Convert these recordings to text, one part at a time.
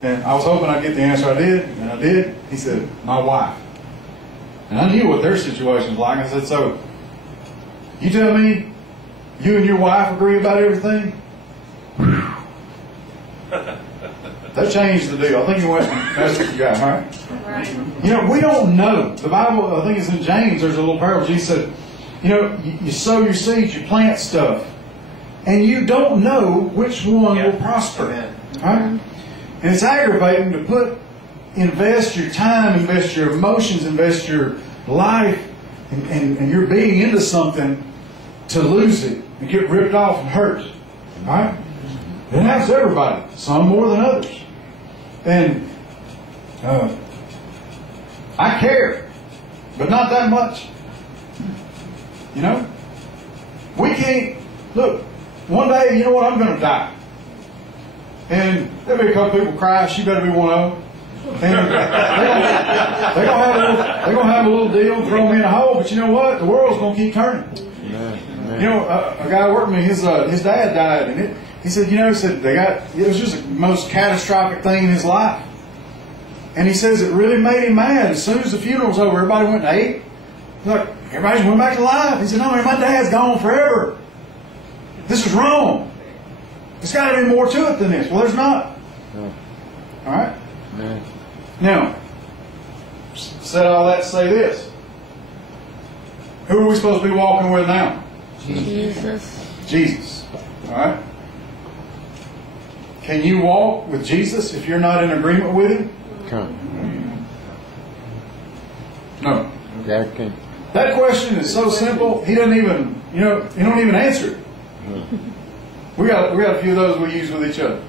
And I was hoping I'd get the answer. I did, and I did. He said, my wife. And I knew what their situation was like. I said, so, you tell me you and your wife agree about everything? That changed the deal. I think you went, that's what you got, all right? Right. You know, we don't know. The Bible, I think it's in James, there's a little parable. Jesus said, you know, you sow your seeds, you plant stuff, and you don't know which one will prosper. Right? And it's aggravating to invest your time, invest your emotions, invest your life, and your being into something to lose it and get ripped off and hurt. Right? It happens to everybody, some more than others. And I care, but not that much. You know? We can't, look, one day, you know what, I'm going to die. And there'll be a couple people cry, she better be one of them. And they're gonna have a little deal, throw me in a hole, but you know what? The world's going to keep turning. Amen. You know, a guy working with me, his dad died, and he said, you know, it was just the most catastrophic thing in his life. And he says it really made him mad. As soon as the funeral was over, everybody went and ate. Look, everybody's went back to life. He said, no man, my dad's gone forever. This is wrong. There's got to be more to it than this. Well, there's not. No. All right? No. Now, said all that to say this. Who are we supposed to be walking with now? Jesus. Jesus. All right? Can you walk with Jesus if you're not in agreement with Him? Come. No. Okay. That question is so simple, He doesn't even, He don't even answer it. We got a few of those we use with each other.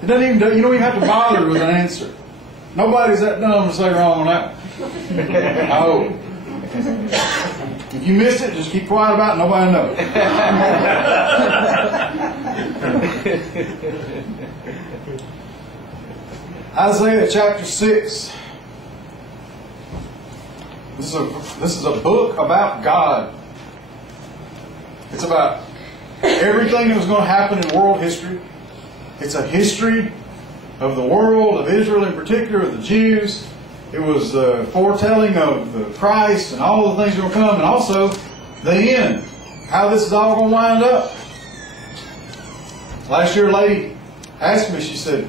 It doesn't even, you don't even have to bother with an answer. Nobody's that dumb to say wrong on that. I hope. If you miss it, just keep quiet about it. Nobody knows. Isaiah chapter 6. This is a book about God. It's about everything that was going to happen in world history. It's a history of the world, of Israel in particular, of the Jews. It was foretelling of the Christ and all the things that were going to come, and also the end, how this is all going to wind up. Last year a lady asked me, she said,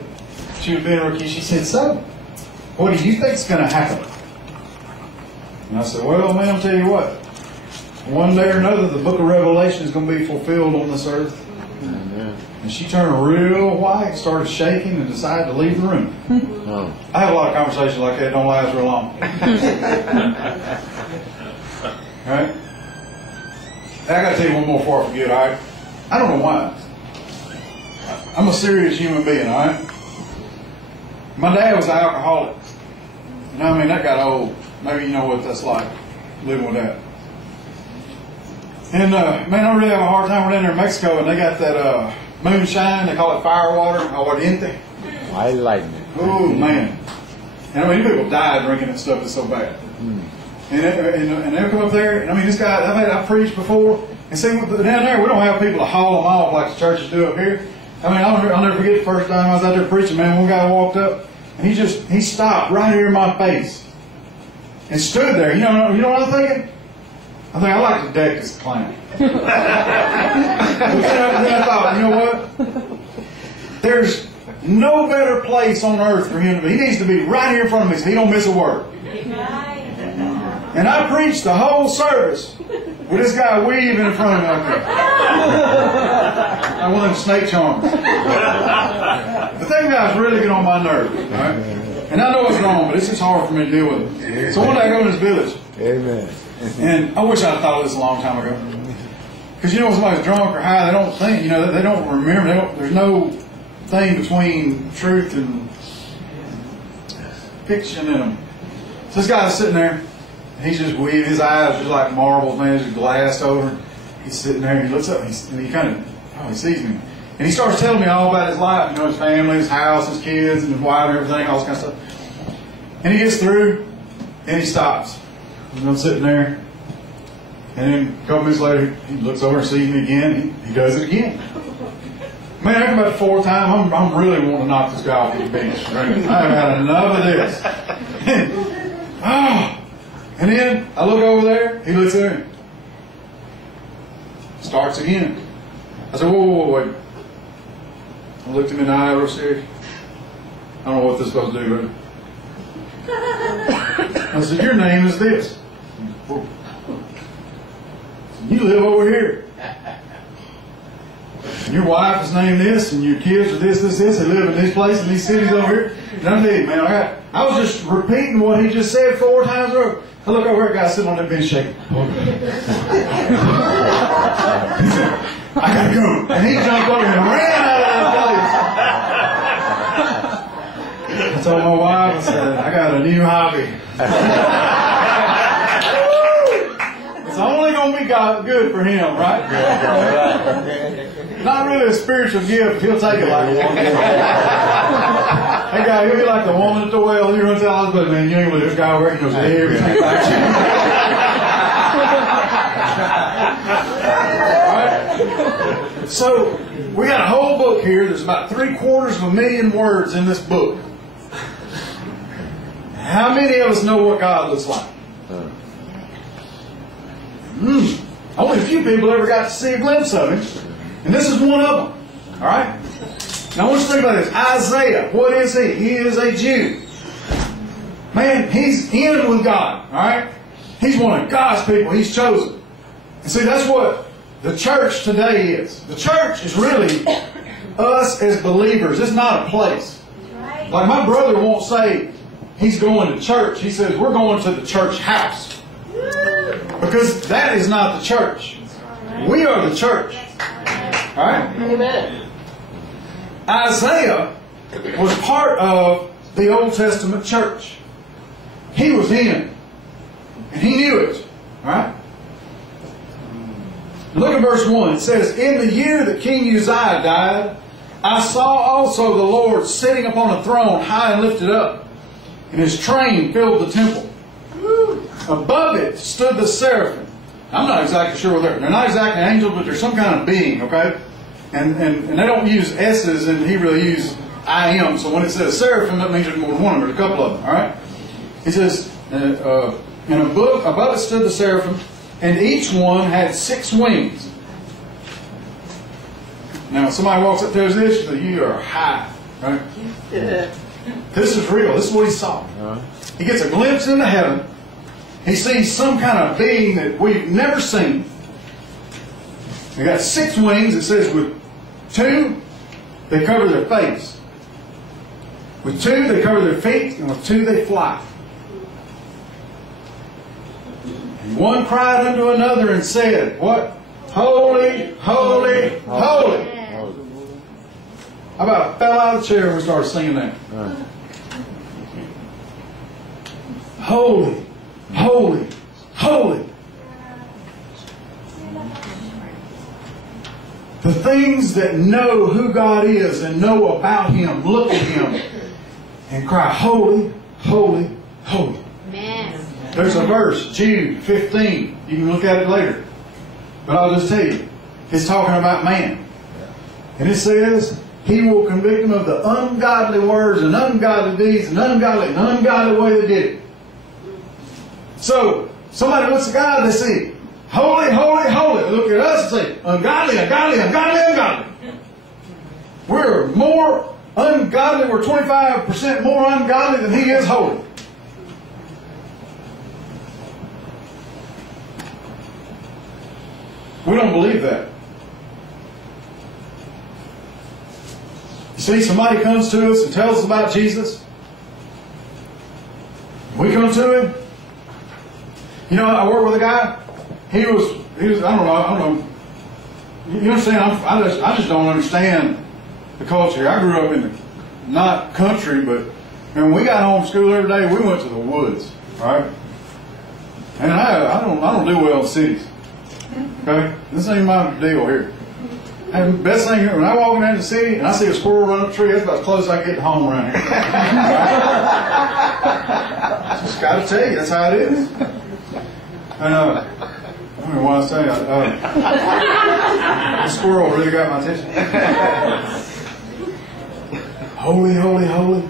she was being a rookie, she said, so, what do you think is going to happen? And I said, well, man, I'll tell you what. One day or another, the book of Revelation is going to be fulfilled on this earth. Amen. And she turned real white, started shaking, and decided to leave the room. Oh. I have a lot of conversations like that. Don't last real long. All right? And I got to tell you one more before I forget, all right? I don't know why. I'm a serious human being, all right? My dad was an alcoholic. You know, I mean, that got old. Maybe you know what that's like, living with that. And, man, I really have a hard time. We're down there in Mexico, and they got that moonshine. They call it firewater, aguardiente. I like it. Oh, man. And, I mean, people die drinking that stuff. It's so bad. Mm. And they'll come up there, and, I mean, this guy, I've preached before. And see, down there, we don't have people to haul them off like the churches do up here. I mean, I'll never forget the first time I was out there preaching, man. One guy walked up, and he stopped right here in my face and stood there. You know what I'm thinking? I think I like to deck this clown. Then I thought, you know what? There's no better place on earth for him to be. He needs to be right here in front of me so he don't miss a word. And I preached the whole service with this guy weaving in front of me like that. I want them snake charmers. The thing guys really get on my nerves. Right? And I know it's wrong, but it's just hard for me to deal with it. So one day I go to this village. Amen. And I wish I'd thought of this a long time ago. Because when somebody's drunk or high, they don't think, they don't remember. There's no thing between truth and fiction in them. So this guy's sitting there, and he's just weaving. His eyes are just like marbles, man. He's just glassed over. He's sitting there, and he looks up, and he sees me. And he starts telling me all about his life, his family, his house, his kids, and his wife, and everything, all this kind of stuff. And he gets through, and he stops. And I'm sitting there, and then a couple minutes later, he looks over and sees me again. He does it again. Man, after about the fourth time, I'm really wanting to knock this guy off the bench. Right? I've had enough of this. And then I look over there, he looks there, starts again. I said, whoa, wait. I looked him in the eye real serious. I don't know what this is supposed to do, but I said, your name is this. You live over here. And your wife is named this, and your kids are this. They live in this place, in these cities over here. And I tell you, man, I was just repeating what he just said 4 times over. I look over at a guy sitting on that bench shaking. He said, I gotta go. And he jumped over and ran out of that place. I told my wife, I said, I got a new hobby. It's only going to be good for him, right? Not really a spiritual gift. He'll take it like a woman. That guy, he'll be like the woman at the well. He runs out, but man, you ain't with this guy over here. He knows everything about you. Right? So, we got a whole book here. There's about 750,000 words in this book. How many of us know what God looks like? Only a few people ever got to see a glimpse of Him. And this is one of them. Alright? Now I want you to think about this. Isaiah, what is he? He is a Jew. Man, he's in with God. Alright? He's one of God's people. He's chosen. And see, that's what the church today is. The church is really us as believers. It's not a place. Like my brother won't say he's going to church. He says, we're going to the church house. Because that is not the church. We are the church. Alright? Amen. Isaiah was part of the Old Testament church. He was in. And he knew it. Alright? Look at verse 1. It says, in the year that King Uzziah died, I saw also the Lord sitting upon a throne high and lifted up, and His train filled the temple. Above it stood the seraphim. I'm not exactly sure what they're not exactly angels, but they're some kind of being, okay? And they don't use S's in Hebrew, they use I am. So when it says seraphim, that means there's more than one of them. There's a couple of them, alright? It says, and above it stood the seraphim, and each one had 6 wings. Now, if somebody walks up to us this, you are high, right? Yeah. This is real. This is what he saw. He gets a glimpse into heaven. He sees some kind of being that we've never seen. They got 6 wings. It says with 2, they cover their face. With 2, they cover their feet. And with 2, they fly. And one cried unto another and said, what? Holy, holy, holy. I about fell out of the chair when we started singing that. Holy, holy, holy. The things that know who God is and know about Him, look at Him and cry, holy, holy, holy. Amen. There's a verse, Jude 15. You can look at it later. But I'll just tell you, it's talking about man. And it says, He will convict them of the ungodly words and ungodly deeds and ungodly way they did it. So, somebody looks at God and they see, holy, holy, holy. They look at us and say, ungodly, ungodly, ungodly, ungodly. We're more ungodly, we're 25% more ungodly than He is holy. We don't believe that. You see, somebody comes to us and tells us about Jesus. We come to Him. You know, I work with a guy. He was. I don't know. You understand? I just don't understand the culture. I grew up in the not country, but when we got home from school every day, we went to the woods, right? And I don't do well in cities. Okay, this ain't my deal here. And the best thing here, when I walk into the city and I see a squirrel run up a tree, that's about as close as I get to home around here. Just got to tell you, that's how it is. And I don't know why I say the squirrel really got my attention. Holy, holy, holy.